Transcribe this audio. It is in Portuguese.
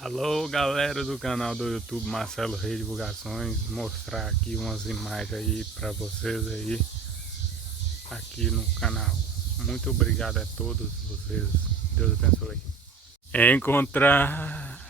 Alô galera do canal do YouTube Marcelo Reis Divulgações, mostrar aqui umas imagens aí para vocês aí aqui no canal. Muito obrigado a todos vocês, Deus abençoe. Encontrar